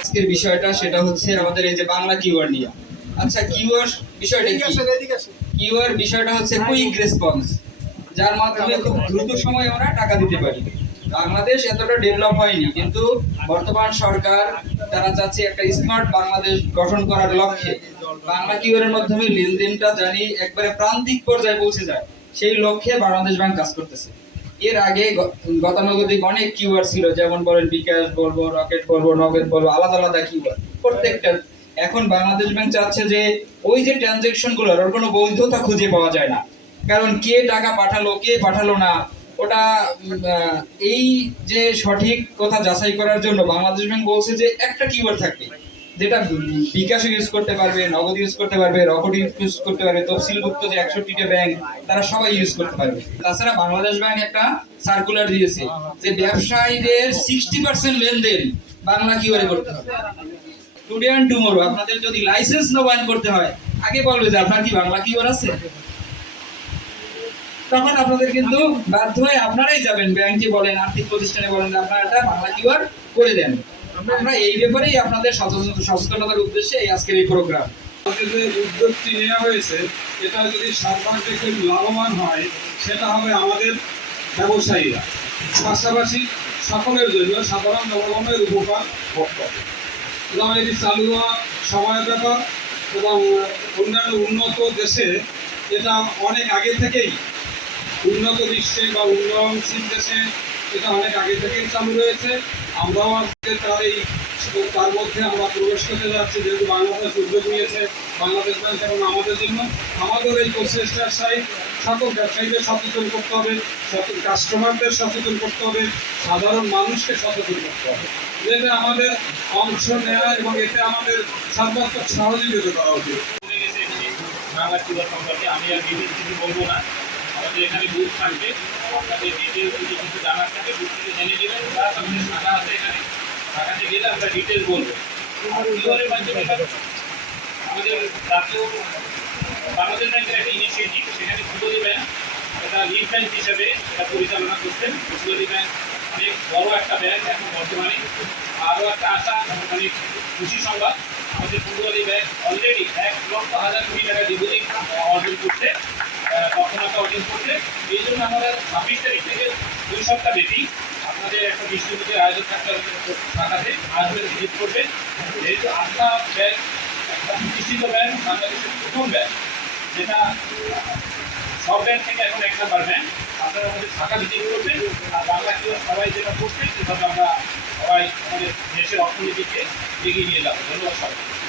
আজকের বিষয়টা সেটা হচ্ছে আমাদের এই যে বাংলা কিওয়ার্ড নিয়ে। আচ্ছা, কিওয়ার্ড বিষয়টা কি? কিওয়ার্ড বিষয়টা হচ্ছে কুইক রেসপন্স, যার মাধ্যমে খুব দ্রুত সময়ে আমরা টাকা দিতে পারি। বাংলাদেশ এতটা ডেভেলপ হয়নি, কিন্তু বর্তমান সরকার তারা চাচ্ছে একটা স্মার্ট বাংলাদেশ গঠন করার লক্ষ্যে বাংলা কিওয়ার্ডের মাধ্যমে লেনদেনটা জানি একবারে প্রান্তিক পর্যায়ে পৌঁছে যায়, সেই লক্ষ্যে বাংলাদেশ ব্যাংক কাজ করতেছে। এর আগে গতানুগতিক অনেক কিওয়ার্ড ছিল, যেমন বলেন বিকাশ বলবো, রকেট বলবো, নগদ বলবো, আলাদা আলাদা কিওয়ার্ড প্রত্যেকটা। এখন বাংলাদেশ ব্যাংক চাচ্ছে যে ওই যে ট্রানজেকশন গুলোর ওর কোনো বৈধতা খুঁজে পাওয়া যায় না, কারণ কে টাকা পাঠালো কে পাঠালো না ওটা এই যে সঠিক কথা যাচাই করার জন্য বাংলাদেশ ব্যাংক বলছে যে একটা কিওয়ার্ড থাকবে, যেটা বিকাশ ইউজ করতে পারবে, নগদ ইউজ করতে পারবে, রকেট ইউজ করতে পারবে, তফসিলভুক্ত যে 61টা ব্যাংক তারা সবাই ইউজ করতে পারবে। তাছাড়া বাংলাদেশ ব্যাংক একটা সার্কুলার দিয়েছে যে ব্যবসায়ীদের 60% লেনদেন বাংলা কিওয়ার্ডে করতে হবে। টুডে এন্ড টুমরো আপনাদের যদি লাইসেন্স নবায়ন করতে হয়, আগে বলবে যে আপনার কি বাংলা কিওয়ার্ড আছে, তখন আপনাদের কিন্তু বাধ্য হয়ে আপনারাই যাবেন ব্যাংকে বলেন, আর্থিক প্রতিষ্ঠানে বলেন, আপনারা এটা বাংলা কিওয়ার্ড করে দেন। আমরা এই ব্যাপারেই আপনাদের সচেতনতার উদ্দেশ্যে এই আজকের এই প্রোগ্রাম। যে উদ্যোগটি নেওয়া হয়েছে, এটা যদি সর্বাধিক লাভবান হয়, সেটা হবে আমাদের ব্যবসায়ীরা, পাশাপাশি সকলের জন্য সাধারণ জনগণের উপকার হবে। যেমন এটি চালু হওয়া সময়ের ব্যাপার, এবং অন্যান্য উন্নত দেশে এটা অনেক আগে থেকেই, উন্নত বিশ্বে বা উন্নয়নশীল দেশে এটা অনেক আগে থেকেই চালু রয়েছে। আমরাও আজকে তার মধ্যে আমরা প্রবেশ করতে যাচ্ছি, যেহেতু বাংলাদেশ উদ্যোগ নিয়েছে, বাংলাদেশ ব্যাংক এবং আমাদের জন্য আমাদের এই প্রচেষ্টার সাইড সকল ব্যবসায়ীদের সচেতন করতে হবে, কাস্টমারদের সচেতন করতে হবে, সাধারণ মানুষকে সচেতন করতে হবে, যেটা আমাদের অংশ নেওয়া এবং এতে আমাদের সর্বাত্মক সহযোগিতা করা উচিত। বাংলা কিওয়ার্ড সম্পর্কে আমি আর ডিটেলস কিছু বলবো না। আমাদের এখানে বুথ থাকবে, আপনাদের ডিটেলস যদি কিছু জানার থাকে বুথ থেকে জেনে নেবেন, বা আমাদের শাখা আছে এখানে, শাখাতে গেলে আমরা ডিটেলস বলবো। কিওয়ার্ডের মাধ্যমে আমাদের জাতীয় বাংলাদেশ ব্যাংকের একটা ইনিশিয়েটিভ, সেখানে ক্ষুদ্রী ব্যাংক এটা লিড ব্যাংক হিসেবে এটা পরিচালনা করছেন। ক্ষুদ্রী ব্যাংক অনেক বড় একটা ব্যাংক এখন বর্তমানে। আরও একটা আশা, অনেক খুশি সংবাদ, আমাদের ক্ষুদ্রী ব্যাংক অলরেডি 1,00,000 কোটি টাকা ডিপোজিট অর্জন করছে, দক্ষতা অর্জন করছে। এই জন্য আমাদের 26 তারিখ থেকে 2 সপ্তাহ ব্যাপী আপনাদের একটা ডিস্ট্রিবিউটের আয়োজন থাকাতে আসবেন, ভিজিট করবেন। যেহেতু আস্থা ব্যাংক একটা প্রতিষ্ঠিত ব্যাংক, বাংলাদেশের প্রথম ব্যাংক, যেটা সব ব্যাংক থেকে এখন 1 নাম্বার ব্যাংক, আপনারা আমাদের শাখা ভিজিট করবেন। আর বাংলা কিওয়ার্ড সবাই যেটা করছে সেভাবে আমরা সবাই আমাদের দেশের অর্থনীতিকে এগিয়ে নিয়ে যাবো। ধন্যবাদ সবাই।